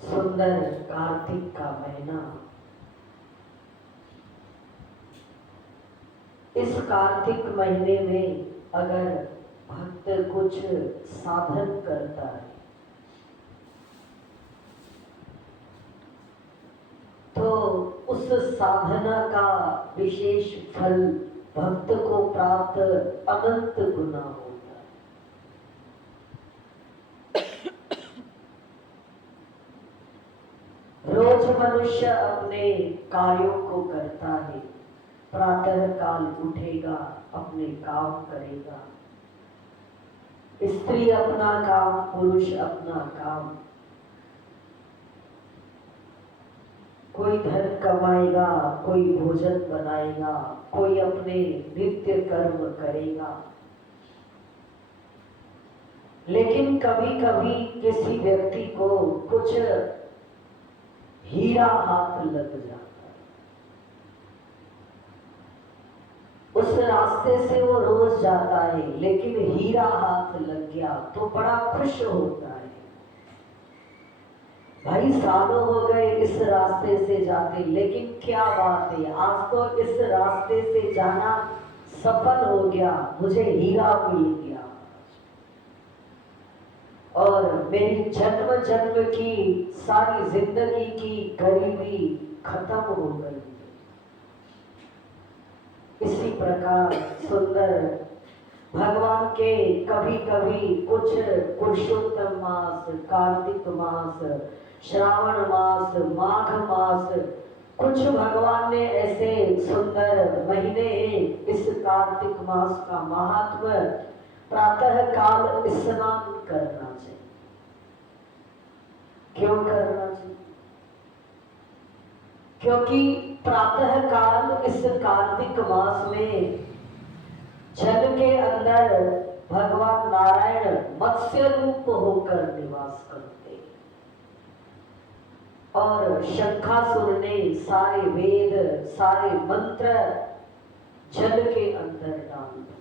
सुंदर कार्तिक का महीना, इस कार्तिक महीने में अगर भक्त कुछ साधन करता है तो उस साधना का विशेष फल भक्त को प्राप्त अनंत गुना होता है। रोज मनुष्य अपने कार्यों को करता है, प्रातः काल उठेगा, अपने काम करेगा, स्त्री अपना काम, पुरुष अपना काम, कोई धन कमाएगा, कोई भोजन बनाएगा, कोई अपने नित्य कर्म करेगा। लेकिन कभी कभी किसी व्यक्ति को कुछ हीरा हाथ लग जाता है, उस रास्ते से वो रोज जाता है, लेकिन हीरा हाथ लग गया तो बड़ा खुश होता है। भाई सालों हो गए इस रास्ते से जाते, लेकिन क्या बात है, आज तो इस रास्ते से जाना सफल हो गया, मुझे हीरा मिल गया और मेरी जन्म जन्म की सारी जिंदगी की गरीबी खत्म हो गई। इसी प्रकार सुंदर भगवान के कभी कभी कुछ पुरुषोत्तम मास, कार्तिक मास, श्रावण मास, माघ मास, कुछ भगवान ने ऐसे सुंदर महीने हैं। इस कार्तिक मास का महात्मा, प्रातः काल स्नान करना चाहिए। क्यों करना चाहिए? क्योंकि प्रातः काल इस कार्तिक मास में जल के अंदर भगवान नारायण मत्स्य रूप होकर निवास करते हैं और शंखासुर ने सारे वेद, सारे मंत्र जल के अंदर डाल दिए।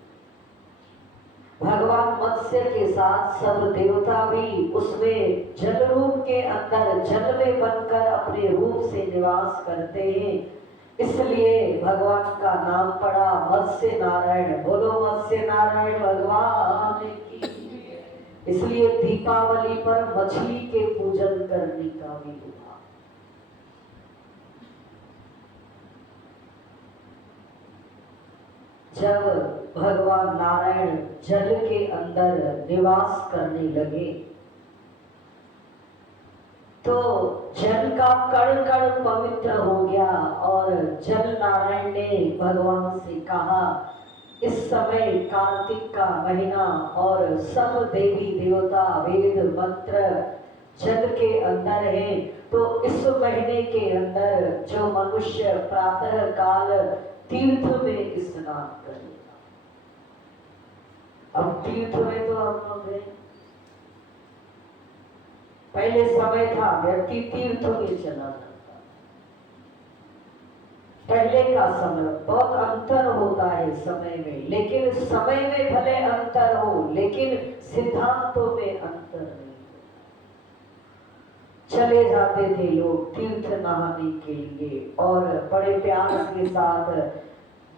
भगवान मत्स्य के साथ सब देवता भी उसमें जल रूप के अंदर जल में बनकर अपने रूप से निवास करते हैं, इसलिए भगवान का नाम पड़ा मत्स्य नारायण। बोलो मत्स्य नारायण भगवान की। इसलिए दीपावली पर मछली के पूजन करने का भी हुआ। जब भगवान नारायण जल के अंदर निवास करने लगे तो जल का कण कण पवित्र हो गया और जल नारायण ने भगवान से कहा, इस समय कार्तिक का महीना और सब देवी देवता वेद मंत्र जल के अंदर है, तो इस महीने के अंदर जो मनुष्य प्रातः काल तीर्थ में स्नान करेगा। अब तीर्थ में तो हम लोग हैं, पहले समय था व्यक्ति तीर्थ में चला जाता, पहले का समय बहुत अंतर होता है समय में, लेकिन समय में भले अंतर हो लेकिन सिद्धांतों में अंतर नहीं। चले जाते थे लोग तीर्थ नहाने के लिए और बड़े प्यार के साथ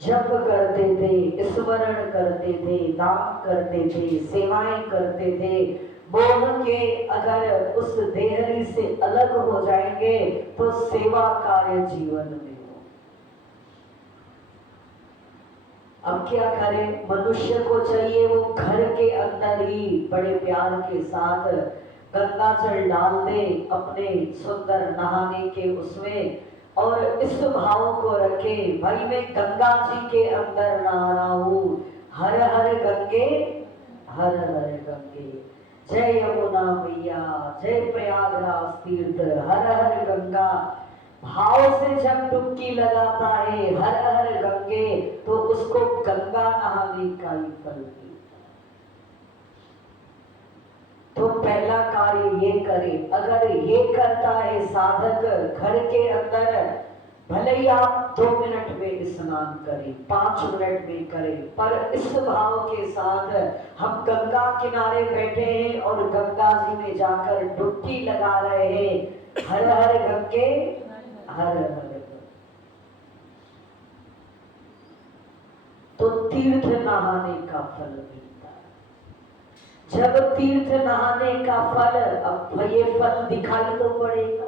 जप करते थे, स्मरण करते थे, दान करते थे, सेवाएं करते थे। बोल के अगर उस देहरी से अलग हो जाएंगे तो सेवा कार्य जीवन में हो। अब क्या करें, मनुष्य को चाहिए वो घर के अंदर ही बड़े प्यार के साथ गंगा जल डाल दे अपने सुंदर नहाने के उसमें, और इस भाव को रखे, भाई मैं गंगा जी के अंदर नहा रहा हूं, हर हर गंगे हर हर गंगे, जय यमुना मैया, जय प्रयागराज तीर्थ, हर हर गंगा भाव से जब डुबकी लगाता है हर हर गंगे, तो उसको गंगा नहाने का ही फल मिलता। तो पहला कार्य ये करे, अगर ये करता है साधक घर के अंदर भले ही आप 2 मिनट में स्नान करें, 5 मिनट में करें, पर इस भाव के साथ हम गंगा किनारे बैठे हैं और गंगा जी में जाकर डुबकी लगा रहे हैं। हर हर गंगे हर हर गंगे। तो तीर्थ नहाने का फल मिलता है। जब तीर्थ नहाने का फल, अब ये फल दिखाई तो पड़ेगा।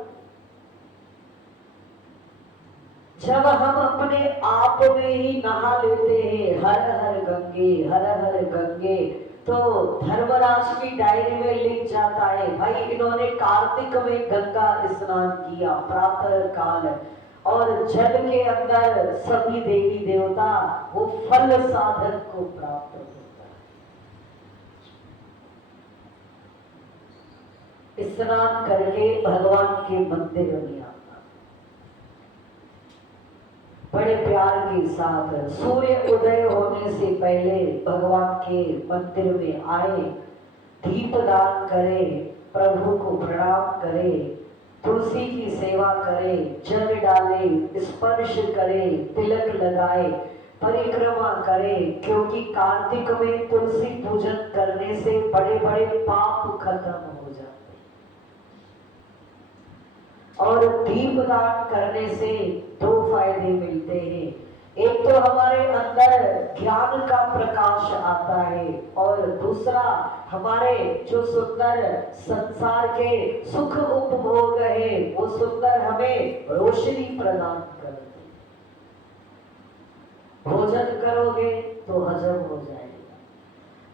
जब हम अपने आप में ही नहा लेते हैं हर हर गंगे हर हर गंगे, तो धर्मराज की डायरी में लिख जाता है, भाई इन्होंने कार्तिक में गंगा स्नान किया प्रातः काल, और जल के अंदर सभी देवी देवता वो फल साधक को प्राप्त होता है। स्नान करके भगवान के मंदिर में बड़े प्यार के साथ सूर्य उदय होने से पहले भगवान के मंदिर में आए, दीपदान करे, प्रभु को प्रणाम करे, तुलसी की सेवा करे, जल डाले, स्पर्श करे, तिलक लगाए, परिक्रमा करे, क्योंकि कार्तिक में तुलसी पूजन करने से बड़े बड़े पाप खत्म हो जाते। और दीपदान करने से 2 फायदे मिलते हैं। एक तो हमारे अंदर ज्ञान का प्रकाश आता है, और दूसरा हमारे जो सुंदर संसार के सुख उपभोग है वो सुंदर हमें रोशनी प्रदान करते। भोजन करोगे तो हजम हो जाएगा।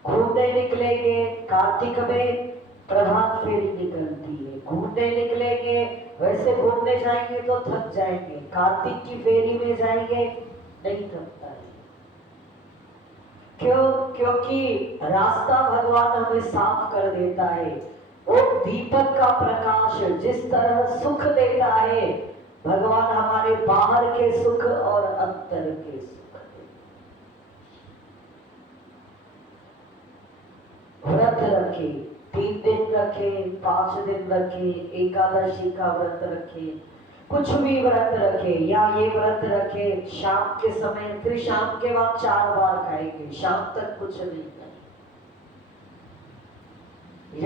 घूमने निकलेंगे कार्तिक में, प्रभात फेरी निकलती है, घूमने निकलेंगे, वैसे घूमने जाएंगे तो थक जाएंगे, कार्तिक की फेरी में जाएंगे नहीं थकता है। क्यों? क्योंकि रास्ता भगवान हमें साफ कर देता है। वो दीपक का प्रकाश जिस तरह सुख देता है, भगवान हमारे बाहर के सुख और अंतर के सुख। व्रत रखे, 3 दिन रखे, 5 दिन रखे, एकादशी का व्रत रखे, कुछ भी व्रत रखे, या ये व्रत रखे शाम के समय, फिर शाम के बाद 4 बार खाएंगे, शाम तक कुछ नहीं खाएंगे,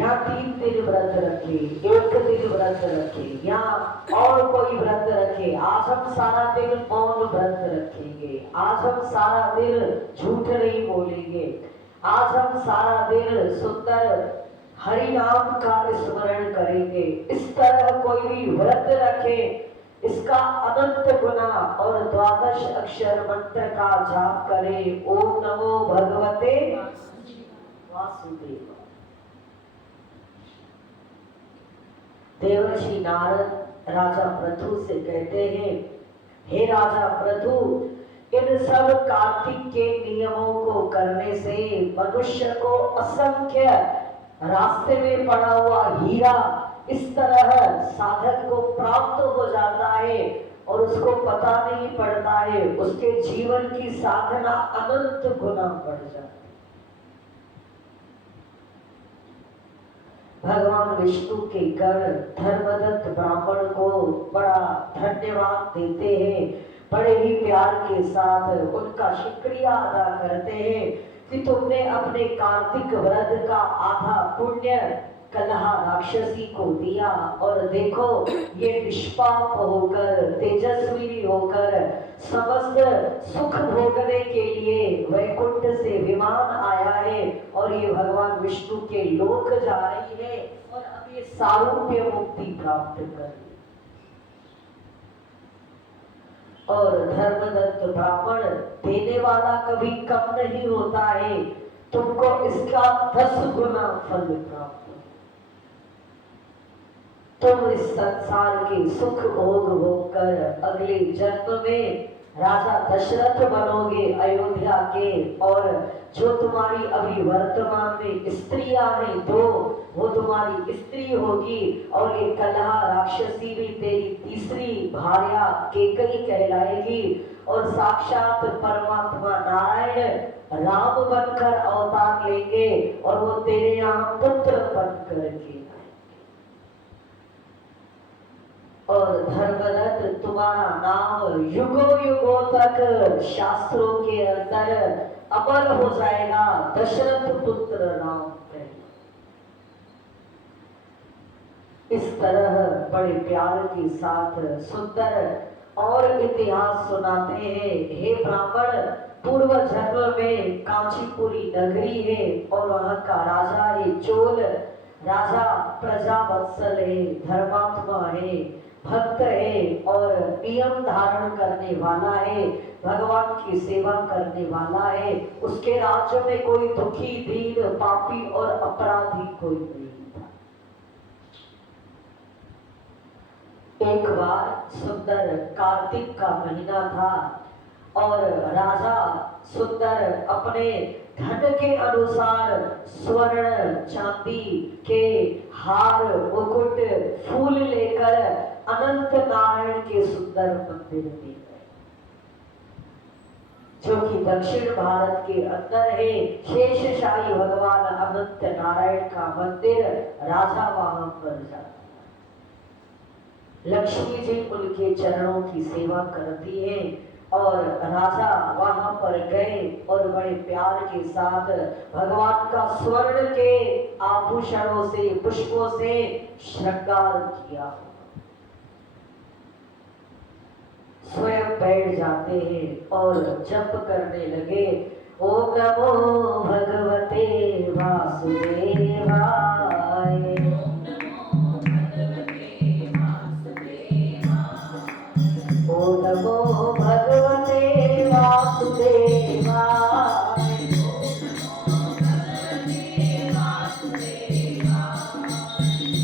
या 3 दिन व्रत रखे, 1 दिन व्रत रखे, या और कोई व्रत रखे। आज हम सारा दिन मौन व्रत रखेंगे, आज हम सारा दिन झूठ नहीं बोलेंगे, आज हम सारा दिन सुंदर हरि नाम का स्मरण करेंगे। इस तरह कोई भी व्रत रखे, इसका अनंत गुना और 12 अक्षर मंत्र का जाप करे, ओम नमो भगवते वासुदेव। देवर्षि नारद राजा पृथु से कहते हैं, हे राजा पृथु, इन सब कार्तिक के नियमों को करने से मनुष्य को असंख्य रास्ते में पड़ा हुआ हीरा इस तरह साधक को प्राप्त हो जाता है, और उसको पता नहीं पड़ता है, उसके जीवन की साधना अनंत गुना बढ़ जाती है। भगवान विष्णु के गण धर्मदत्त ब्राह्मण को बड़ा धन्यवाद देते हैं, बड़े ही प्यार के साथ उनका शुक्रिया अदा करते हैं कि तुमने अपने कार्तिक व्रत का आधा पुण्य कलहा राक्षसी को दिया, और देखो ये निष्पाप होकर तेजस्वी होकर समस्त सुख भोगने के लिए वैकुंठ से विमान आया है, और ये भगवान विष्णु के लोक जा रही है, और अब ये सारूप्य मुक्ति प्राप्त कर रही। और धर्मदत्त ब्राह्मण देने वाला कभी कम नहीं होता है, तुमको इसका 10 गुना फल प्राप्त। तुम इस संसार के सुख भोग होकर अगले जन्म में राजा दशरथ बनोगे अयोध्या के, और जो तुम्हारी अभी वर्तमान में स्त्रियां हैं 2, वो तुम्हारी स्त्री होगी, और ये कलहा राक्षसी भी तेरी तीसरी भार्या केकई कहलाएगी, और साक्षात परमात्मा नारायण राम बनकर अवतार लेंगे, और वो तेरे यहाँ पुत्र बनकर के, और धर्मरथ तुम्हारा नाम युगों युगों तक शास्त्रों के अंदर अमर हो जाएगा, दशरथ पुत्र राम पे। इस तरह बड़े प्यार के साथ सुंदर और इतिहास सुनाते हैं। हे ब्राह्मण, पूर्व जन्म में कांचीपुरी नगरी है और वहां का राजा है चोल। राजा प्रजावत्सल है, धर्मात्मा है, भक्त है और नियम धारण करने वाला है, भगवान की सेवा करने वाला है। उसके राज्य में कोई दुखी, दीन, पापी और अपराधी कोई नहीं था। एक बार सुंदर कार्तिक का महीना था और राजा सुंदर अपने धन के अनुसार स्वर्ण चांदी के हार, मुकुट, फूल लेकर अनंत नारायण के सुंदर मंदिर में गए, जो कि दक्षिण भारत के अंदर है। शेषशाही भगवान अनंत नारायण का मंदिर, राजा वहां पर जाता। लक्ष्मी जी उनके चरणों की सेवा करती हैं और राजा वहां पर गए और बड़े प्यार के साथ भगवान का स्वर्ण के आभूषणों से, पुष्पों से श्रृंगार किया। स्वयं बैठ जाते हैं और जप करने लगे, ओम नमो भगवते वासुदेवाय, ओम नमो भगवते वासुदेवाय,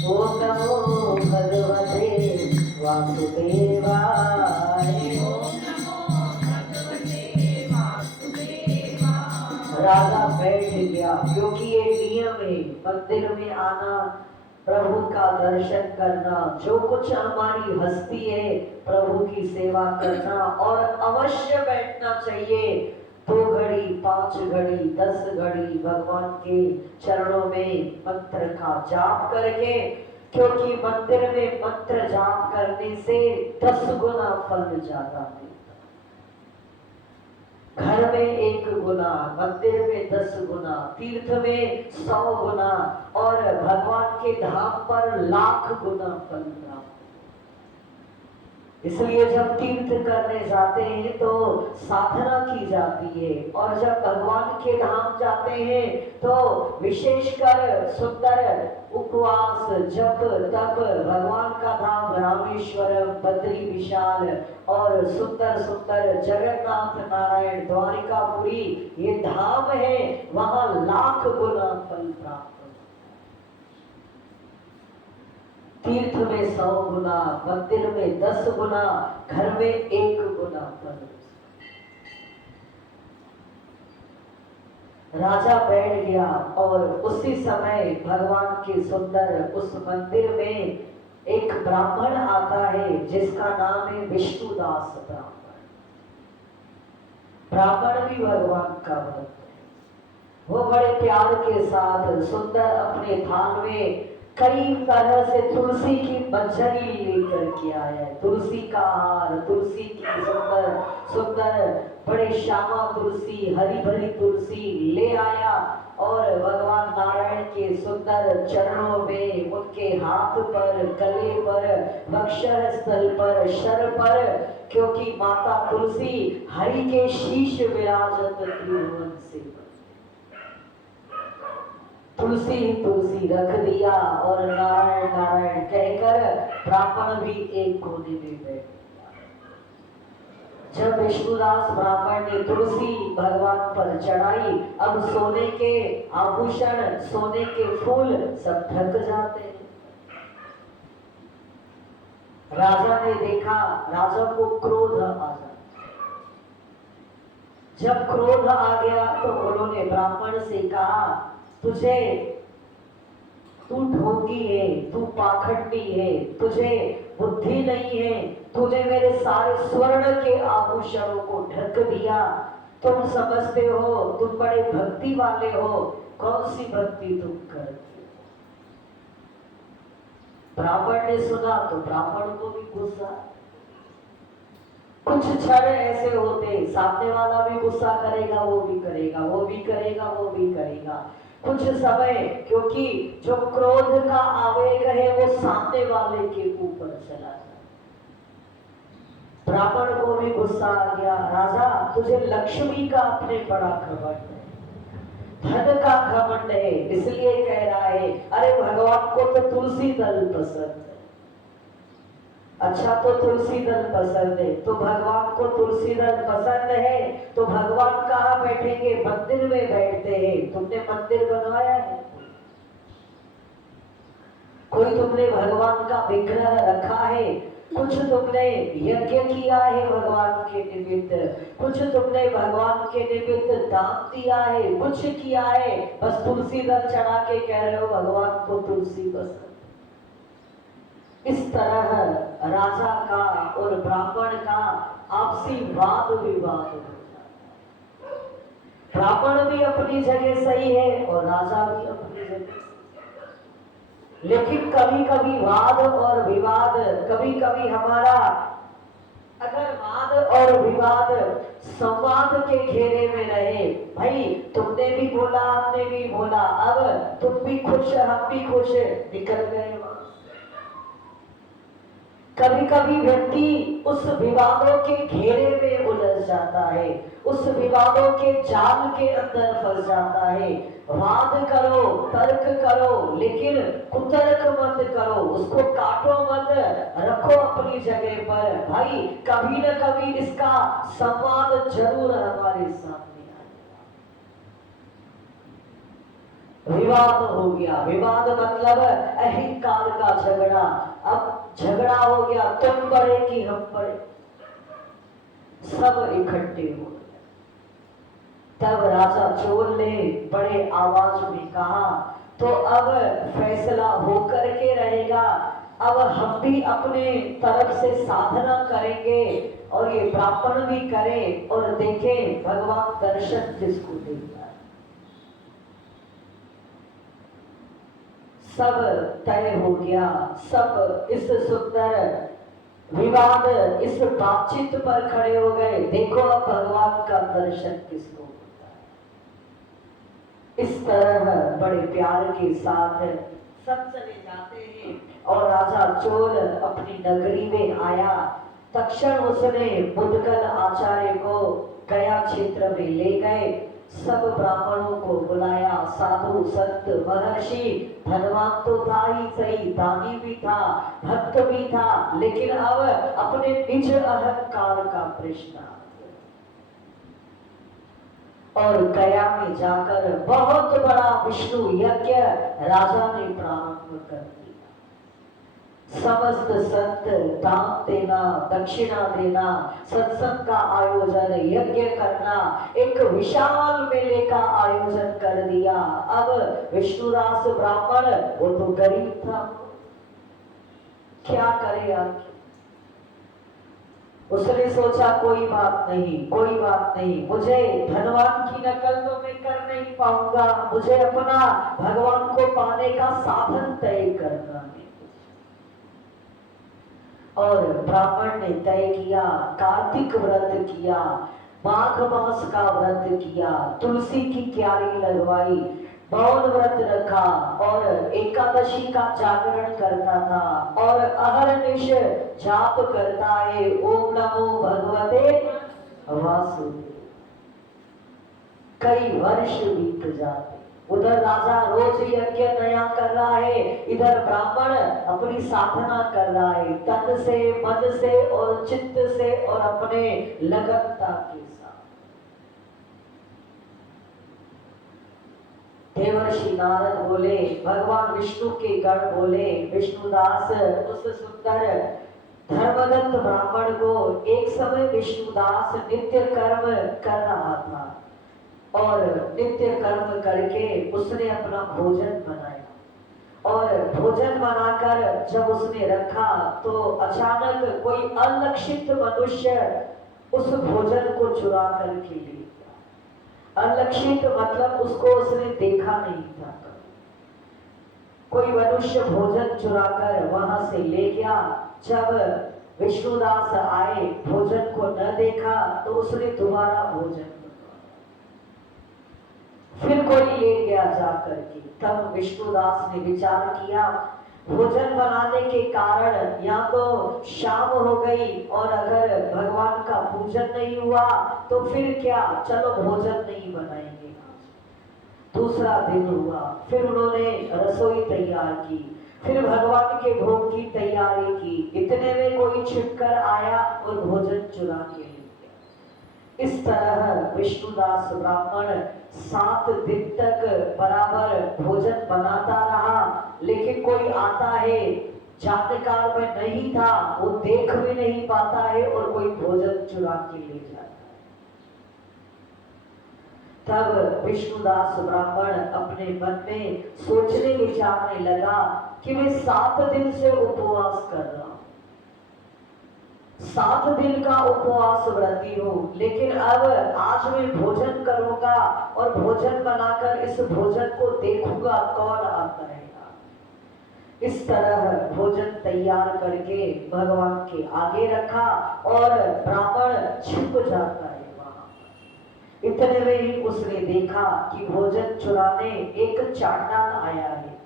ओम नमो भगवते वासुदेवाय। राजा बैठ गया, क्योंकि ये नियम है मंदिर में आना, प्रभु का दर्शन करना, जो कुछ हमारी हस्ती है प्रभु की सेवा करना, और अवश्य बैठना चाहिए 2 घड़ी, 5 घड़ी, 10 घड़ी भगवान के चरणों में मंत्र का जाप करके, क्योंकि मंदिर में मंत्र जाप करने से 10 गुना फल ज्यादा है। घर में 1 गुना, मंदिर में 10 गुना, तीर्थ में 100 गुना और भगवान के धाम पर 1,00,000 गुना फल प्राप्त। इसलिए जब तीर्थ करने जाते हैं तो साधना की जाती है, और जब भगवान के धाम जाते हैं तो विशेषकर सुंदर उपवास, जप, तप, भगवान का धाम रामेश्वरम, बद्री विशाल और सुंदर सुंदर जगन्नाथ नारायण, द्वारिकापुरी, ये धाम है, वहां 1,00,000 गुना फल प्राप्त। तीर्थ में 100 गुना, मंदिर में 10 गुना, घर में 1 गुना फल। राजा बैठ गया और उसी समय भगवान के सुंदर उस मंदिर में एक ब्राह्मण आता है जिसका नाम है विष्णुदास ब्राह्मण। ब्राह्मण भी भगवान का भक्त है। वो बड़े प्यार के साथ सुंदर अपने थान में कई तरह से तुलसी की मंजरी लेकर के आया है। तुलसी का हार, तुलसी की सुंदर सुंदर बड़े श्यामा तुलसी, हरी भरी तुलसी ले आया और भगवान नारायण के सुंदर चरणों में, उनके हाथ पर, गले पर, वक्षस्थल स्थल पर, शर पर, क्योंकि माता तुलसी हरि के शीश विराजत त्रिभुवन से, तुलसी तुलसी रख दिया और नारायण नारायण कहकर ब्राह्मण भी एक कोने में बैठ गया। जब विष्णुदास ब्राह्मण ने तुलसी भगवान पर चढ़ाई, अब सोने के आभूषण, सोने के फूल सब ढक जाते हैं। राजा ने देखा, राजा को क्रोध आ जाता। जब क्रोध आ गया तो उन्होंने ब्राह्मण से कहा, तुझे, तू ढोंगी है, तू पाखंडी है, तुझे बुद्धि नहीं है, तूने मेरे सारे स्वर्ण के आभूषणों को ढक दिया। तुम समझते हो तुम बड़े भक्ति वाले हो, कौन सी भक्ति तुम करते हो? ब्राह्मण ने सुना तो ब्राह्मण को भी गुस्सा। कुछ क्षण ऐसे होते, सामने वाला भी गुस्सा करेगा, वो भी करेगा, वो भी करेगा, वो भी करेगा। कुछ समय, क्योंकि जो क्रोध का आवेग है वो सामने वाले के ऊपर चला जाए। ब्राह्मण को भी गुस्सा आ गया, राजा तुझे लक्ष्मी का अपने बड़ा घमंड है, धन का घमंड है, इसलिए कह रहा है। अरे भगवान को तो तुलसी दल पसंद है। अच्छा, तो तुलसी दल पसंद है, तो भगवान को तुलसी दल पसंद है, तो भगवान कहाँ बैठेंगे? मंदिर में बैठते हैं। तुमने मंदिर बनवाया है? कोई तुमने भगवान का विग्रह रखा है? कुछ तुमने यज्ञ किया है भगवान के निमित्त, कुछ तुमने भगवान के निमित्त दान दिया है, कुछ किया है? बस तुलसी दल चढ़ा के कह रहे हो भगवान को तुलसी पसंद। इस तरह राजा का और ब्राह्मण का आपसी वाद विवाद हो जाता है। ब्राह्मण भी अपनी जगह सही है और राजा भी अपनी जगह, लेकिन कभी कभी वाद और विवाद, कभी कभी हमारा अगर वाद और विवाद संवाद के घेरे में रहे, भाई तुमने भी बोला हमने भी बोला, अब तुम भी खुश हम भी खुश, निकल गए। कभी कभी व्यक्ति उस विवादों के घेरे में उलझ जाता है, उस विवादों के जाल के अंदर फंस जाता है। वाद करो, तर्क करो, लेकिन कुतर्क मत करो, उसको काटो मत, रखो अपनी जगह पर। भाई कभी न कभी इसका संवाद जरूर हमारे सामने आएगा। विवाद हो गया, विवाद मतलब अहंकार का झगड़ा। अब झगड़ा हो गया, तुम बड़े कि हम बड़े, सब इकट्ठे हो गए। तब राजा चोर ने बड़े आवाज में कहा, तो अब फैसला होकर के रहेगा, अब हम भी अपने तरफ से साधना करेंगे और ये ब्राह्मण भी करें और देखें भगवान दर्शन किसको देता है। सब तय हो गया, सब इस सुंदर विवाद, इस बातचीत पर खड़े हो गए। देखो अब भगवान का दर्शन किसको होता है। इस तरह बड़े प्यार के साथ सब चले जाते हैं और राजा चोर अपनी नगरी में आया। तक्षण उसने मुदगल आचार्य को गया क्षेत्र में ले गए, सब ब्राह्मणों को बुलाया, साधु संत महर्षि, धनवान तो था ही सही, दानी भी था, भक्त भी था, लेकिन अब अपने निज अहंकार का प्रश्न। और गया में जाकर बहुत बड़ा विष्णु यज्ञ राजा ने प्रारंभ कर दिया। समस्त संत दान देना, दक्षिणा देना, सत्संग का आयोजन, यज्ञ करना, एक विशाल मेले का आयोजन कर दिया। अब विष्णुदास ब्राह्मण, वो तो गरीब था, क्या करे आगे? उसने सोचा कोई बात नहीं, कोई बात नहीं, मुझे धनवान की नकल तो मैं कर नहीं पाऊंगा, मुझे अपना भगवान को पाने का साधन तय करना है। और ब्राह्मण ने तय किया, कार्तिक व्रत किया, माघ मास का व्रत किया, तुलसी की क्यारी लगवाई, मौन व्रत रखा और एकादशी का जागरण करता था और अहरनिश जाप करता है, ओम नमो भगवते वासुदेव। कई वर्ष बीत जाते, उधर राजा रोज यज्ञ नया कर रहा है, इधर ब्राह्मण अपनी साधना कर रहा है, तन से, मन से और चित्त से और अपने लगनता के साथ। देवर्षि नारद बोले, भगवान विष्णु के गण बोले, विष्णुदास उस सुंदर धर्मदत्त ब्राह्मण को, एक समय विष्णुदास नित्य कर्म कर रहा था और नित्य कर्म करके उसने अपना भोजन बनाया और भोजन बनाकर जब उसने रखा तो अचानक कोई अलक्षित मनुष्य उस भोजन को चुरा करके ले गया। अलक्षित मतलब उसको उसने देखा नहीं था, कोई मनुष्य भोजन चुराकर वहां से ले गया। जब विष्णुदास आए, भोजन को न देखा तो उसने दोबारा भोजन बनवाया। फिर कोई ले गया जाकर के। तब विष्णुदास ने विचार किया, भोजन बनाने के कारण या तो शाम हो गई और अगर भगवान का पूजन नहीं हुआ तो फिर क्या, चलो भोजन नहीं बनाएंगे। दूसरा दिन हुआ, फिर उन्होंने रसोई तैयार की, फिर भगवान के भोग की तैयारी की। इतने में कोई छिपकर आया और भोजन चुरा के ले गया। इस तरह विष्णुदास ब्राह्मण 7 दिन तक बराबर भोजन बनाता रहा, लेकिन कोई आता है जानकार में नहीं था, वो देख भी नहीं पाता है और कोई भोजन चुरा के ले जाता है। तब विष्णुदास ब्राह्मण अपने मन में सोचने विचारने लगा कि मैं 7 दिन से उपवास कर रहा हूं, 7 दिन का उपवास व्रती हूं, लेकिन अब आज मैं भोजन करूंगा और भोजन बनाकर इस भोजन को देखूंगा कौन आता है। इस तरह भोजन तैयार करके भगवान के आगे रखा और ब्राह्मण छिप जाता है वहां। इतने में ही उसने देखा कि भोजन चुराने एक चांडाल आया है,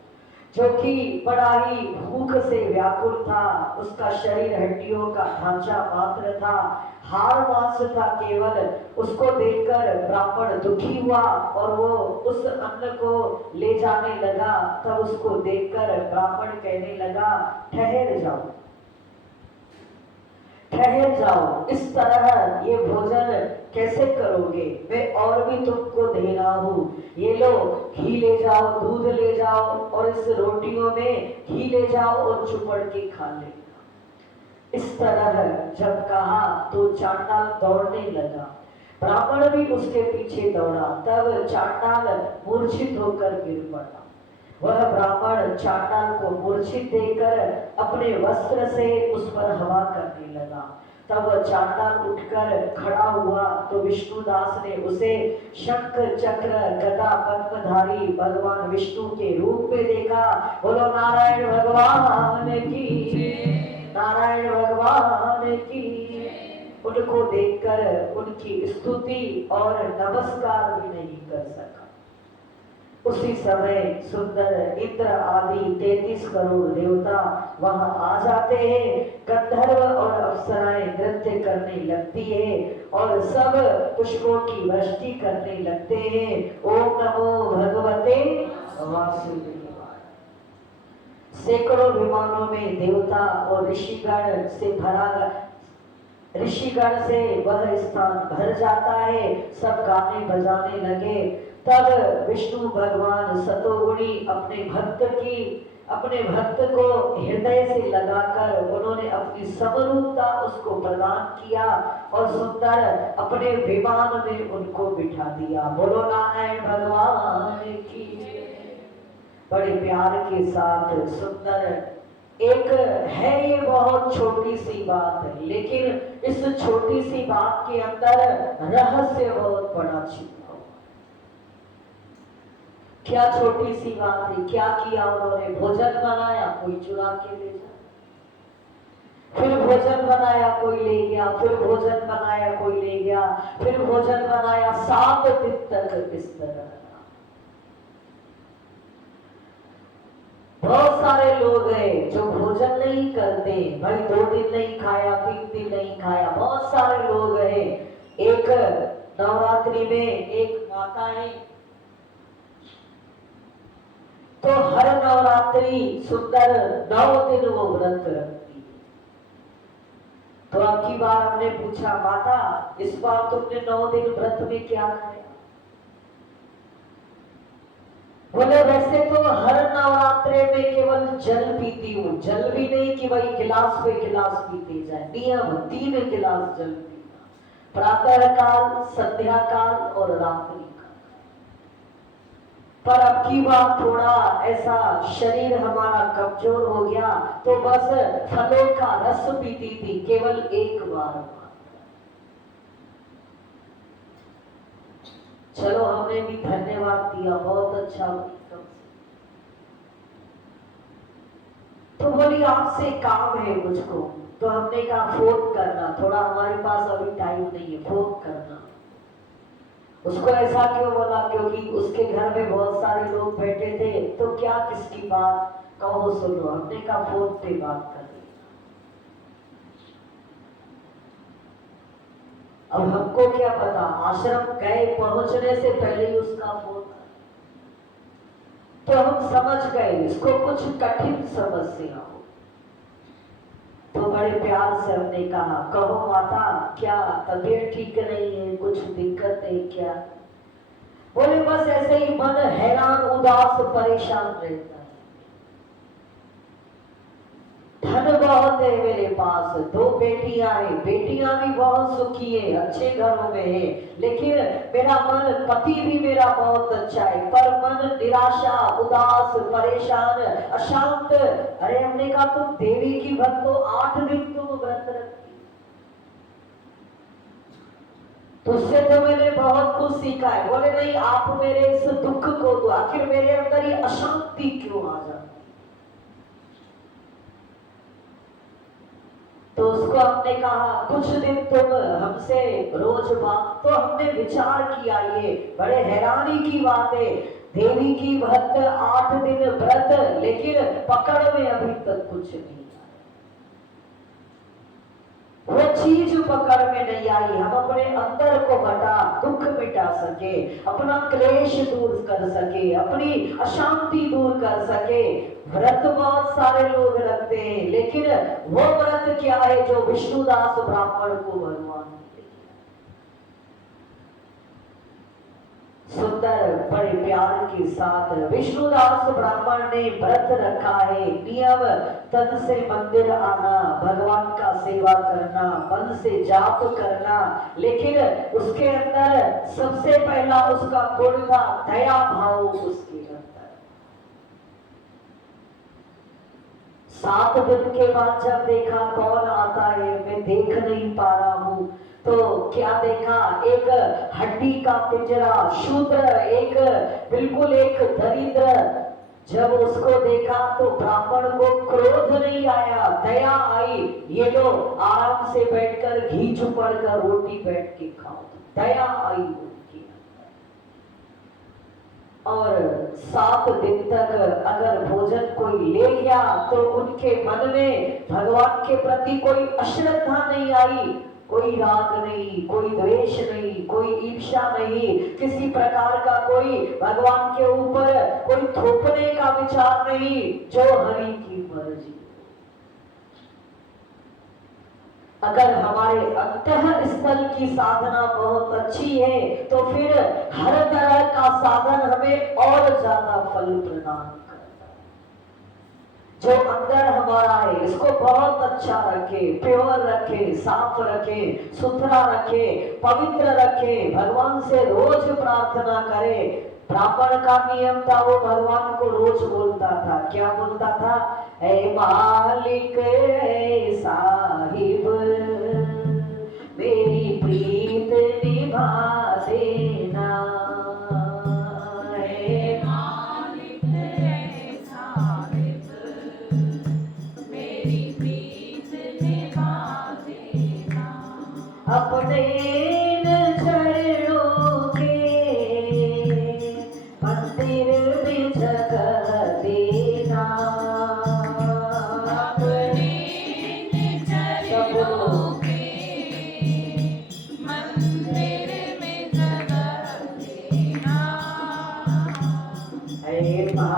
जो कि बड़ा ही भूख से व्याकुल था। उसका शरीर हड्डियों का ढांचा मात्र था, हाड़ मांस था केवल। उसको देखकर ब्राह्मण दुखी हुआ और वो उस अन्न को ले जाने लगा। तब उसको देखकर ब्राह्मण कहने लगा, ठहर जाओ, ठहर जाओ, इस तरह ये भोजन कैसे करोगे? मैं और भी तुमको दे रहा हूं, ये लो, घी ले जाओ, दूध ले जाओ और इस रोटियों में घी ले जाओ और चुपड़ के खा ले। इस तरह जब कहा तो चांडाल दौड़ने लगा, ब्राह्मण भी उसके पीछे दौड़ा। तब चांडाल मूर्छित होकर गिर पड़ा। वह ब्राह्मण चांडाल को मूर्छित देकर अपने वस्त्र से उस पर हवा करने लगा। तब चांडाल उठकर खड़ा हुआ तो विष्णुदास ने उसे शंख चक्र गदा पद्मधारी भगवान विष्णु के रूप में देखा। बोलो नारायण भगवान की, नारायण भगवान की। उनको देखकर उनकी स्तुति और नमस्कार भी नहीं कर सका। उसी समय सुंदर इंद्र आदि 33 करोड़ देवता वहां आ जाते हैं। गंधर्व और अप्सराएं नृत्य करने लगती है और सब पुष्पों की वृष्टि करने लगते हैं। ओम नमो भगवते वासुदेवाय। सैकड़ों विमानों में देवता और ऋषिगण से भरा, ऋषिगण से वह स्थान भर जाता है। सब गाने बजाने लगे। तब विष्णु भगवान सतोगुणी अपने भक्त को हृदय से लगाकर उन्होंने अपनी समरूपता उसको प्रदान किया और सुंदर अपने विमान में उनको बिठा दिया। बोलो नारायण भगवान की। बड़े प्यार के साथ सुंदर एक है, ये बहुत छोटी सी बात है, लेकिन इस छोटी सी बात के अंदर रहस्य बहुत बड़ा छिपा। क्या छोटी सी बात है? क्या किया उन्होंने? भोजन बनाया, कोई चुरा के ले जाए, फिर भोजन बनाया, कोई ले गया, फिर भोजन बनाया, कोई ले गया, फिर भोजन बनाया। 7 दिन तक इस तरह। बहुत सारे लोग हैं जो भोजन नहीं करते, भाई 2 दिन नहीं खाया, 3 दिन नहीं खाया। बहुत सारे लोग हैं। एक नवरात्रि में एक माता है, तो हर नवरात्रि सुंदर 9 दिन वो व्रत रखती है। तो अब की बार हमने पूछा, माता इस बार तुमने 9 दिन व्रत में क्या खाया? बोले वैसे तो हर नवरात्रे में केवल जल पीती हूँ। जल भी नहीं कि भाई गिलास पे गिलास पीते जाए, नियम 3 गिलास जल पीना, प्रातः काल, संध्या काल और रात्रि काल। पर अब की बार थोड़ा ऐसा शरीर हमारा कमजोर हो गया, तो बस फलों का रस पीती थी केवल एक बार। चलो हमने भी धन्यवाद दिया, बहुत अच्छा। बोली आपसे काम है मुझको। तो हमने कहा फोन करना, थोड़ा हमारे पास अभी टाइम नहीं है, फोन करना। उसको ऐसा क्यों बोला? क्योंकि उसके घर में बहुत सारे लोग बैठे थे, तो क्या किसकी बात कहो सुनो। हमने कहा फोन पे बात कर। अब हमको क्या पता, आश्रम गए, पहुंचने से पहले ही उसका फोन आया। तो हम समझ गए इसको कुछ कठिन समस्या हो। तो बड़े प्यार से हमने कहा कहो माता, क्या तबीयत ठीक नहीं है, कुछ दिक्कत है क्या? बोले बस ऐसे ही मन हैरान, उदास, परेशान रहता है। धन बहुत है मेरे पास, 2 बेटियां हैं, बेटियां भी बहुत सुखी है, अच्छे घरों में है, लेकिन मेरा मन, पति भी मेरा बहुत अच्छा है, पर मन निराशा, उदास, परेशान, अशांत। अरे हमने कहा तुम देवी की भक्त हो, 8 दिन तुम व्रत रखती, तो उससे तो मैंने बहुत कुछ सीखा है। बोले नहीं, आप मेरे इस दुख को दो, आखिर मेरे अंदर ये अशांति क्यों आ जाती? तो उसको हमने कहा कुछ दिन तुम हमसे रोज बात। तो हमने विचार किया, ये बड़े हैरानी की बात है, देवी की भक्त 8 दिन व्रत, लेकिन पकड़ में अभी तक कुछ नहीं, वो चीज पकड़ में नहीं आई। हम अपने अंदर को हटा, दुख मिटा सके, अपना क्लेश दूर कर सके, अपनी अशांति दूर कर सके। व्रत बहुत सारे लोग रखते हैं, लेकिन वो व्रत क्या है जो विष्णुदास ब्राह्मण को भगवान सुंदर बड़े प्यार के साथ विष्णुदास ब्राह्मण ने व्रत रखा है। नियम तन से मंदिर आना, भगवान का सेवा करना, मन से जाप करना, लेकिन उसके अंदर सबसे पहला उसका गुण था दया भाव। उसके अंदर 7 दिन के बाद जब देखा कौन आता है, मैं देख नहीं पा रहा हूं, तो क्या देखा, एक हड्डी का पिंजरा, शूद्र, एक बिल्कुल एक दरिद्र। जब उसको देखा तो ब्राह्मण को क्रोध नहीं आया, दया आई। ये लो आराम से बैठकर घी चुपड़ कर रोटी बैठ के खाओ, दया आई उनकी। और 7 दिन तक अगर भोजन कोई ले गया तो उनके मन में भगवान के प्रति कोई अश्रद्धा नहीं आई, कोई राग नहीं, कोई द्वेष नहीं, कोई ईर्ष्या नहीं, किसी प्रकार का कोई भगवान के ऊपर कोई थोपने का विचार नहीं, जो हरि की मर्जी। अगर हमारे अंतः स्थल की साधना बहुत अच्छी है तो फिर हर तरह का साधन हमें और ज्यादा फल प्रदान करता है। जो अंदर हमारा है इसको बहुत अच्छा रखे, प्योर रखे, साफ रखे, सुथरा रखे, पवित्र रखे, भगवान से रोज प्रार्थना करे। ब्राह्मण का नियम था, वो भगवान को रोज बोलता था, क्या बोलता था? ऐ मालिक, ऐ साहिब, मेरी प्रीत निभा देना। ऐ मालिक, ऐ साहिब, मेरी प्रीत निभा देना। अपने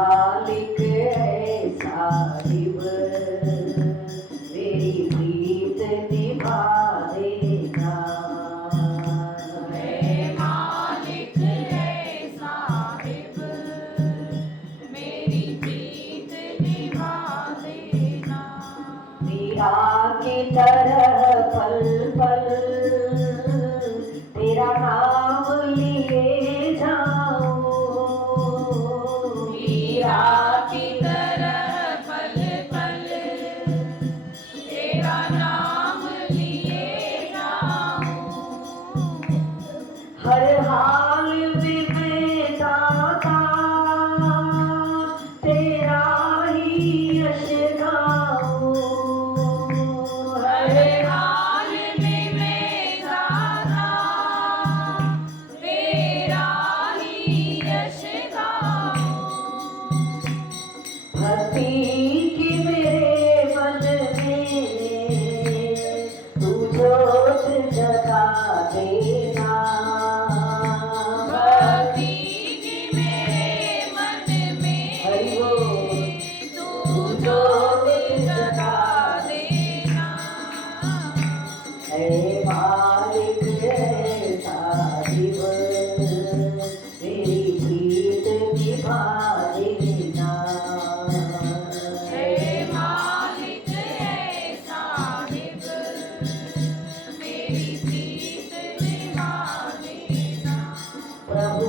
मालिक है साहिब, मेरी प्रीत निभा देना। मालिक है साहिब, मेरी प्रीत निभा देना। मीरा की तरह पल पल तेरा नाम लिए जाऊं, मीरा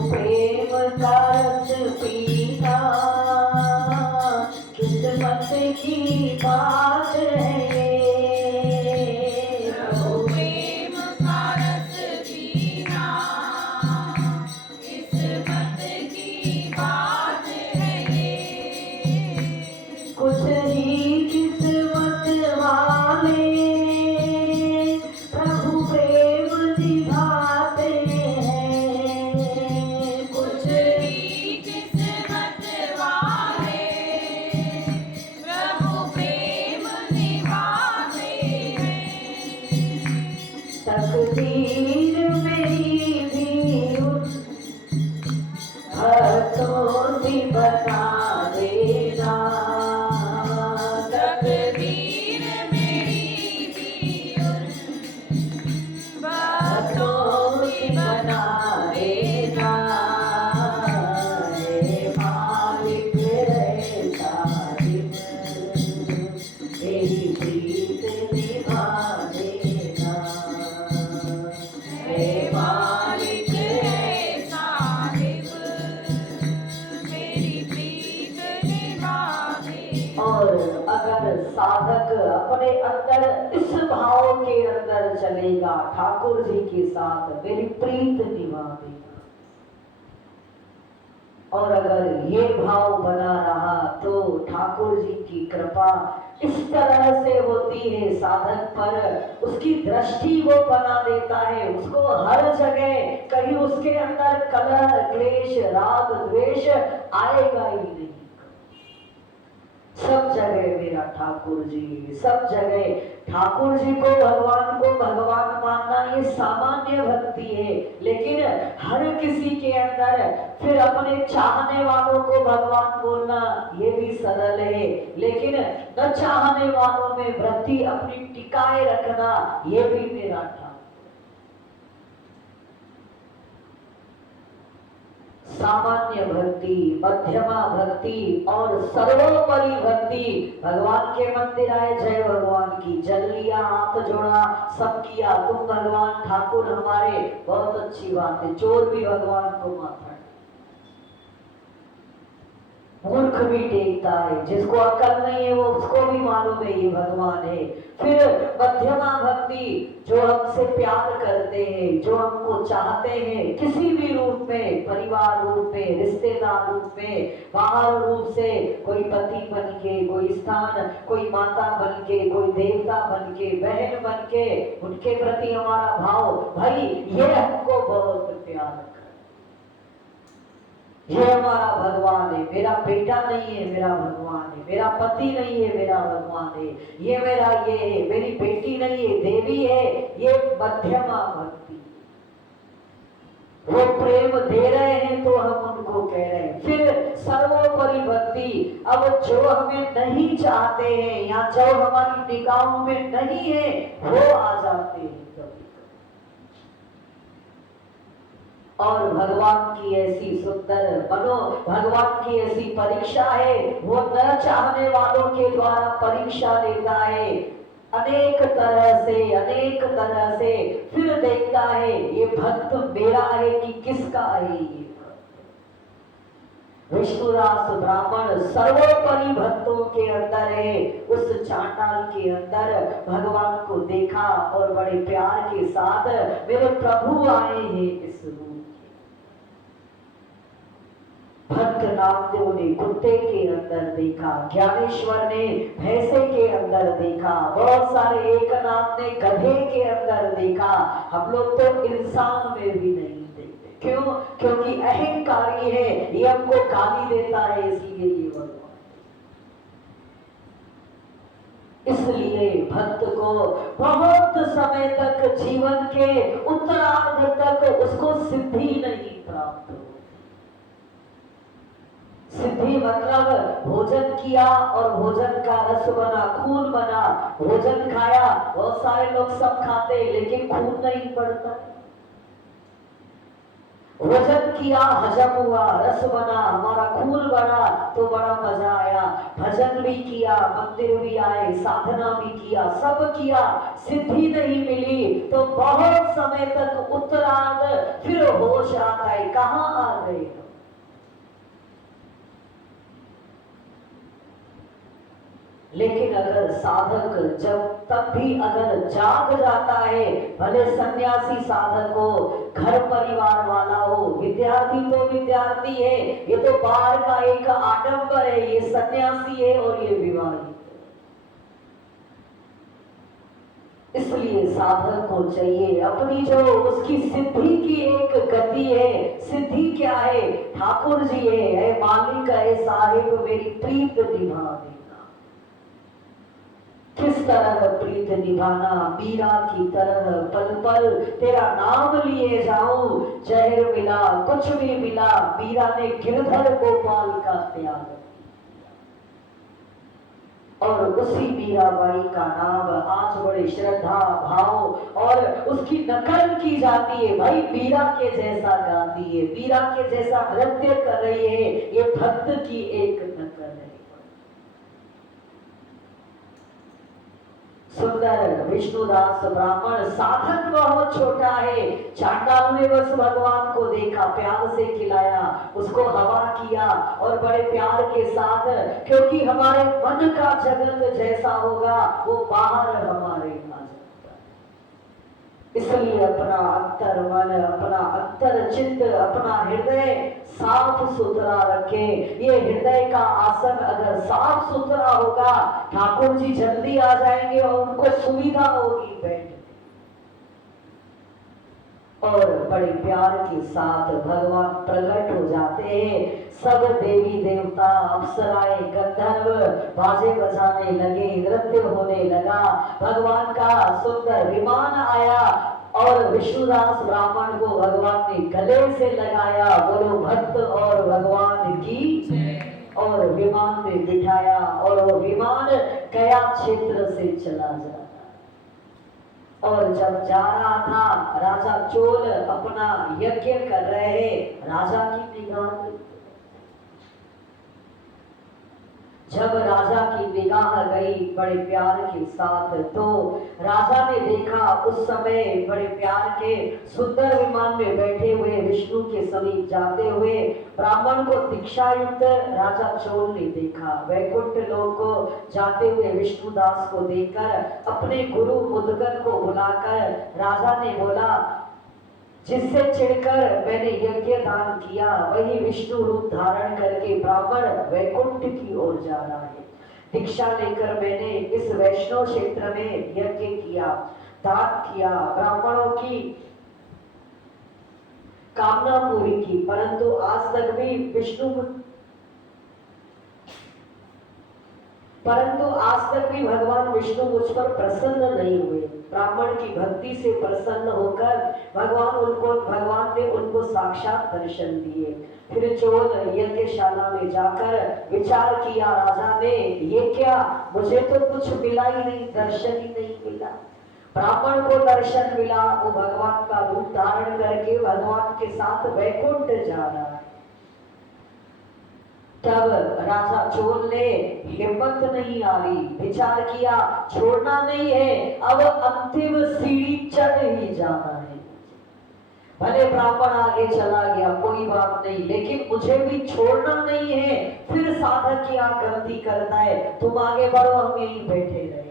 प्रेम का रस पीना किस्मत की बात है ये। प्रभु प्रेम का रस पीना किस्मत की बात है ये। कुछ ही किस्मत वाले प्रभु प्रेम निभाते हैं। कुछ ही किस्मत वाले प्रभु प्रेम निभाते हैं। तकदीर मेरी भी उन भक्तों से बता देना। तकदीर मेरी भी उन भक्तों से बता देना। हे मालिक रे साहिब मेरी प्रीत निभा देना। हे मालिक है साहिब मेरी प्रीत निभा दे। और अगर साधक अपने अंदर इस भाव के अंदर चलेगा, ठाकुर जी के साथ मेरी प्रीत निभा देगा। और अगर ये भाव बना रहा तो ठाकुर जी की कृपा इस तरह से होती है साधक पर, उसकी दृष्टि वो बना देता है, उसको हर जगह कहीं उसके अंदर कलह क्लेश राग द्वेष आएगा ही नहीं। सब जगह मेरा ठाकुर जी, सब जगह ठाकुर जी को भगवान मानना ये सामान्य भक्ति है। लेकिन हर किसी के अंदर फिर अपने चाहने वालों को भगवान बोलना ये भी सरल है। लेकिन न चाहने वालों में वृत्ति अपनी टिकाए रखना ये भी मेरा ठाकुर। सामान्य भक्ति, मध्यमा भक्ति और सर्वोपरि भक्ति। भगवान के मंदिर आए, जय भगवान की, जल लिया, हाथ जोड़ा, सब किया, तुम भगवान ठाकुर हमारे, बहुत अच्छी बात है। चोर भी भगवान को माथा, मूर्ख भी टेकता है, जिसको अक्ल नहीं है वो उसको भी मालूम है ये भगवान है। फिर मध्यमा भक्ति, जो हमसे प्यार करते हैं, जो हमको चाहते हैं किसी भी रूप में, परिवार रूप में, रिश्तेदार रूप में, बाहर रूप से, कोई पति बन के, कोई स्थान, कोई माता बन के, कोई देवता बन के, बहन बन के, उनके प्रति हमारा भाव, भाई ये हमको बहुत प्यार करता है। ये हमारा भगवान है, मेरा बेटा नहीं है मेरा भगवान है, मेरा पति नहीं है मेरा भगवान है, ये मेरा ये है, मेरी बेटी नहीं है देवी है, ये मध्यमा भक्ति। वो प्रेम दे रहे हैं तो हम उनको कह रहे हैं। फिर सर्वोपरि भक्ति, अब जो हमें नहीं चाहते हैं या जो हमारी निगाहों में नहीं है वो आ जाते हैं। और भगवान की ऐसी सुंदर भगवान की ऐसी परीक्षा है, वो न चाहने वालों के द्वारा परीक्षा लेता है, अनेक तरह से फिर देखता है ये भक्त मेरा है कि किसका है। ये विष्णुदास ब्राह्मण सर्वोपरि भक्तों के अंदर है, उस चांडाल के अंदर भगवान को देखा और बड़े प्यार के साथ मेरे प्रभु आए हैं इस रूप। भक्त नामदेव ने कुत्ते के अंदर देखा, ज्ञानेश्वर ने भैंसे के अंदर देखा, बहुत सारे एकनाथ ने गधे के अंदर देखा। हम लोग तो इंसान में भी नहीं देखते। क्यों? क्योंकि अहंकारी है, ये हमको गाली देता है, इसलिए ये भगवान। इसलिए भक्त को बहुत समय तक, जीवन के उत्तरार्ध तक उसको सिद्धि नहीं प्राप्त हो। सिद्धि मतलब भोजन किया और भोजन का रस बना, खून बना, भोजन खाया, बहुत सारे लोग सब खाते लेकिन खून नहीं बढ़ता। वजन किया, हजम हुआ, रस बना, हमारा खून बढ़ा तो बड़ा मजा आया। भजन भी किया, मंदिर भी आए, साधना भी किया, सब किया, सिद्धि नहीं मिली तो बहुत समय तक उत्तरार्ध फिर होश आता है, कहाँ आ गए हम? लेकिन अगर साधक जब तब भी अगर जाग जाता है, भले सन्यासी साधक हो, घर परिवार वाला हो, विद्यार्थी तो विद्यार्थी है, ये तो बाहर का एक आडंबर है, ये सन्यासी है और ये विवाहित। इसलिए साधक को चाहिए अपनी जो उसकी सिद्धि की एक गति है, सिद्धि क्या है? ठाकुर जी है मालिक है साहिब मेरी प्रीत निभा देना। किस तरह प्रीत निभाना? मीरा की तरह पल पल तेरा नाम लिए जाऊं, जहर मिला कुछ भी मिला, मीरा ने गिरधर गोपाल का त्याग और उसी मीराबाई का नाम आज बड़े श्रद्धा भाव और उसकी नकल की जाती है। भाई मीरा के जैसा गाती है, मीरा के जैसा नृत्य कर रही है, ये भक्त की एक नकल है। सुंदर विष्णुदास ब्राह्मण साधक बहुत छोटा है, चांडाल ने बस भगवान को देखा, प्यार से खिलाया, उसको हवा किया और बड़े प्यार के साथ, क्योंकि हमारे मन का जगत जैसा होगा वो बाहर हमारे आ जाता है। इसलिए अपना अंतर मन, अपना अंतर चित्त, अपना हृदय साफ सुथरा रखे। ये हृदय का आसन अगर साफ सुथरा होगा, ठाकुर जी जल्दी आ जाएंगे और उनको सुविधा होगी बैठने। और बड़े प्यार के साथ भगवान प्रकट हो जाते हैं। सब देवी देवता, अप्सराएं, गंधर्व बाजे बजाने लगे, नृत्य होने लगा, भगवान का सुंदर विमान आया और विष्णुदास ब्राह्मण को भगवान ने गले से लगाया, बोलो भक्त और भगवान की, और विमान में बिठाया और वो विमान गया क्षेत्र से चला जाता। और जब जा रहा था, राजा चोल अपना यज्ञ कर रहे, राजा की निगाह जब राजा की निगाह गई बड़े प्यार के साथ, तो राजा ने देखा उस समय बड़े प्यार के सुंदर विमान में बैठे हुए विष्णु के समीप जाते हुए ब्राह्मण को दीक्षा युक्त राजा चोल ने देखा। वैकुंठ लोक को जाते हुए विष्णुदास को देखकर अपने गुरु मुद्गल को बुलाकर राजा ने बोला, जिससे चिढ़कर मैंने यज्ञ दान किया वही विष्णु रूप धारण करके ब्राह्मण वैकुंठ की ओर जा रहा है। दीक्षा लेकर मैंने इस वैष्णव क्षेत्र में यज्ञ किया, दान किया, ब्राह्मणों की कामना पूरी की, परंतु आज तक भी भगवान विष्णु मुझ पर प्रसन्न नहीं हुए। ब्राह्मण की भक्ति से प्रसन्न होकर भगवान ने उनको साक्षात दर्शन दिए। फिर चोल यज्ञशाला में जाकर विचार किया राजा ने, ये क्या, मुझे तो कुछ मिला ही नहीं, दर्शन ही नहीं मिला। ब्राह्मण को दर्शन मिला, वो भगवान का रूप धारण करके भगवान के साथ वैकुंठ जा रहा है। तब राजा चोल ने हिम्मत नहीं आ रही, विचार किया छोड़ना नहीं है, अब अंतिम सीढ़ी चढ़ ही जाना है। भले ब्राह्मण आगे चला गया कोई बात नहीं, लेकिन मुझे भी छोड़ना नहीं है। फिर साधक क्या गलती करता है, तुम आगे बढ़ो हम यहीं बैठे रहे।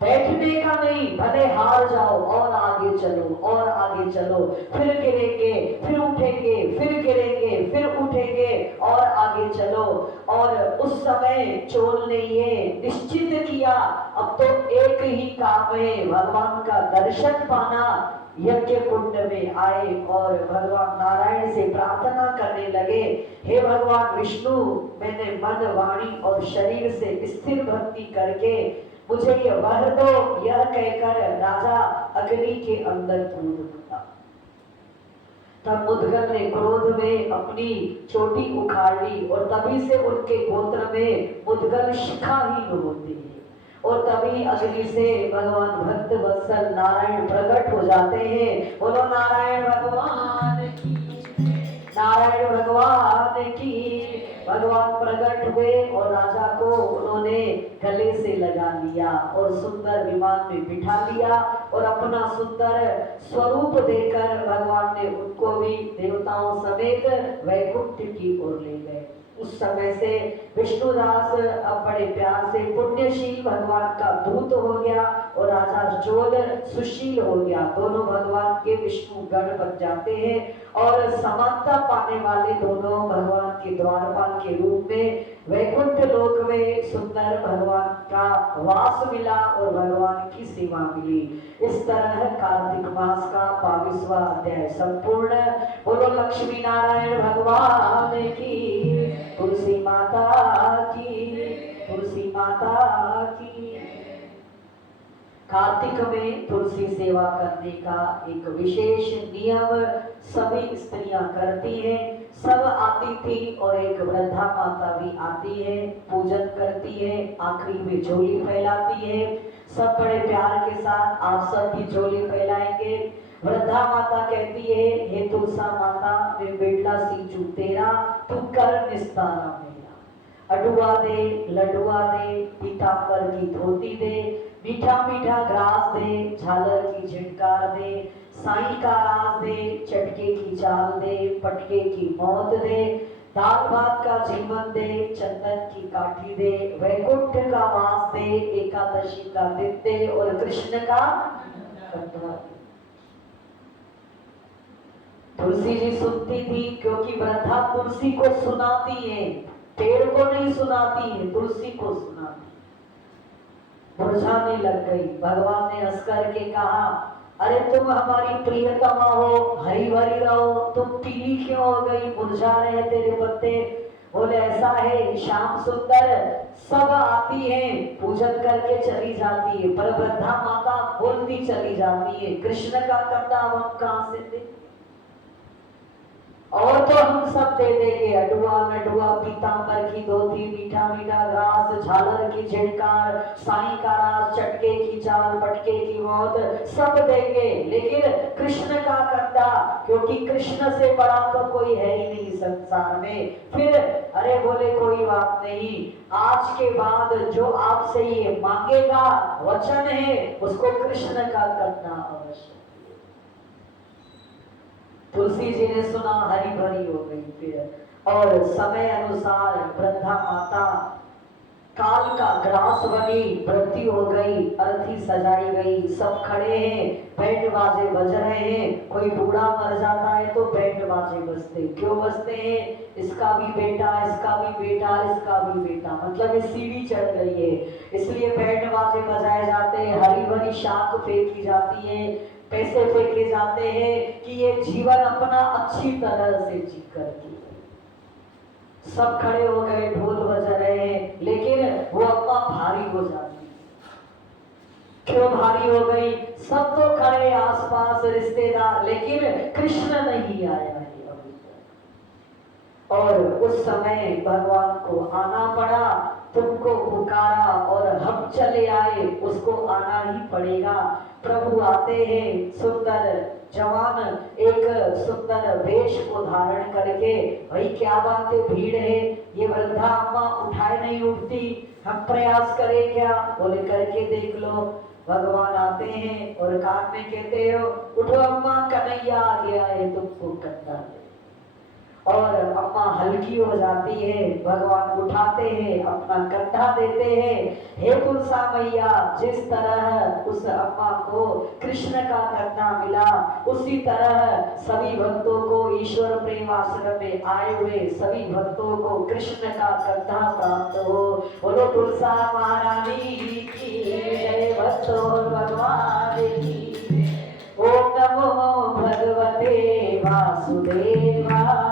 बैठने का नहीं, भले हार जाओ और आगे चलो और आगे चलो, फिर गिरेंगे फिर उठेंगे, फिर गिरेंगे फिर उठेंगे और आगे चलो। और उस समय चोल ने ये निश्चित किया, अब तो एक ही काम है, भगवान का दर्शन पाना। यज्ञ कुंड में आए और भगवान नारायण से प्रार्थना करने लगे, हे भगवान विष्णु, मैंने मन वाणी और शरीर से स्थिर भक्ति करके मुझे ये वर दो। यह कहकर राजा अग्नि के अंदर कूद पड़ा। तब मुद्गल ने क्रोध में अपनी चोटी उखाड़ ली और तभी से उनके गोत्र में मुद्गल शिखाहीन होते हैं। और तभी अग्नि से भगवान भक्त वत्सल नारायण प्रकट हो जाते हैं। बोलो नारायण भगवान की, नारायण भगवान की। भगवान प्रकट हुए और राजा को उन्होंने गले से लगा लिया और सुंदर विमान में बिठा लिया और अपना सुंदर स्वरूप देकर भगवान ने उनको भी देवताओं समेत वैकुंठ की ओर ले गए। उस समय से विष्णुदास अब बड़े प्यार से पुण्यशील भगवान का दूत हो गया और राजा चोल सुशील हो गया। दोनों भगवान के विष्णु गण बन जाते हैं और समानता पाने वाले दोनों भगवान के द्वारपाल के रूप में वैकुंठ लोक में सुंदर भगवान का वास मिला और भगवान की सेवा मिली। इस तरह कार्तिक मास का 22वां अध्याय संपूर्ण। बोलो लक्ष्मी नारायण भगवान की, तुलसी माता की, तुलसी माता की। कार्तिक में तुलसी सेवा करने का एक विशेष नियम सभी स्त्रियां करती हैं। सब आती थी और एक वृद्धा माता भी आती है, पूजन करती है, आखिरी में झोली फैलाती है। सब बड़े प्यार के साथ आप सब भी झोली फैलाएंगे। वृद्धा माता कहती है, हे तुलसा माता, मैं बेटला सींचू तेरा, तू कर निस्तारा मेरा। अडुआ दे, लडुआ दे, पीतांबर की धोती दे, मीठा मीठा ग्रास दे, झालर की झिटकार दे, साई का रास दे, चटके की चाल दे, पटके की मौत दे, दाल भात का जीवन दे, चंदन की काठी दे, वैकुंठ का वास दे, एकादशी का दिन दे और कृष्ण का कटवा दे। तुलसी जी सुनती थी क्योंकि वृद्धा तुलसी को सुनाती है, पेड़ को नहीं सुनाती है, तुलसी को सुनाती है। मुरझाने लग गई। भगवान ने हंस करके कहा, अरे तुम हमारी प्रियतमा हो, हरी भरी रहो, तुम पीली क्यों हो गई, मुरझा रहे तेरे पत्ते। बोले ऐसा है, श्याम सुंदर सब आती है, पूजन करके चली जाती है, पर वृद्धा माता बोलती चली जाती है, कृष्ण का कंधा हम कहां से दे, और तो हम सब दे देंगे, अडुआ लडुआ, पीतांबर की धोती, मीठा मीठा ग्रास, झालर की झिड़कार, साई का रास, चटके की चाल, पटके की मौत, सब देंगे, लेकिन कृष्ण का कंधा, क्योंकि कृष्ण से बड़ा तो कोई है ही नहीं संसार में। फिर अरे बोले कोई बात नहीं, आज के बाद जो आपसे ये मांगेगा, वचन है, उसको कृष्ण का कंधा अवश्य। तुलसी जी ने सुना, हरी भरी हो गई फिर, और समय अनुसार वृद्धा माता काल का ग्रास बनी, मृत्यु हो गई, अर्थी सजाई गई, सब खड़े हैं, बैंड बाजे बज रहे हैं। कोई बूढ़ा मर जाता है तो बैंड बाजे बजते, क्यों बजते हैं, इसका भी बेटा, इसका भी बेटा, इसका भी बेटा, मतलब ये सीढ़ी चढ़ गई है, इसलिए बैंड बाजे बजाए जाते हैं, हरी भरी शाख फेंकी जाती है, पैसे फेंके जाते हैं कि ये जीवन अपना अच्छी तरह से जी करके। सब खड़े हो गए, ढोल बज रहे हैं, लेकिन वो अम्मा भारी हो जाती। क्यों भारी हो गई, सब तो खड़े आसपास रिश्तेदार, लेकिन कृष्ण नहीं आया है अभी तक। और उस समय भगवान को आना पड़ा, तुमको पुकारा और हम चले आए, उसको आना ही पड़ेगा। प्रभु आते हैं, सुंदर जवान एक सुंदर वेश को धारण करके, भाई क्या बात है, भीड़ है, ये वृद्धा अम्मा उठाए नहीं उठती, हम प्रयास करें क्या, बोले करके देख लो। भगवान आते हैं और कान में कहते हो, उठो अम्मा, कन्हैया आ गया है, तुमको कंधा दे, और अम्मा हल्की हो जाती है, भगवान उठाते हैं, अपना कंधा देते हैं। हे तुलसा मैया, जिस तरह उस अम्मा को कृष्ण का कंधा मिला, उसी तरह सभी भक्तों को ईश्वर प्रेम आश्रम में आए हुए सभी भक्तों को कृष्ण का कंधा प्राप्त हो। बोलो तुलसा महारानी की जय, भक्तों भगवान की। ओम नमो भगवते वासुदेवाय।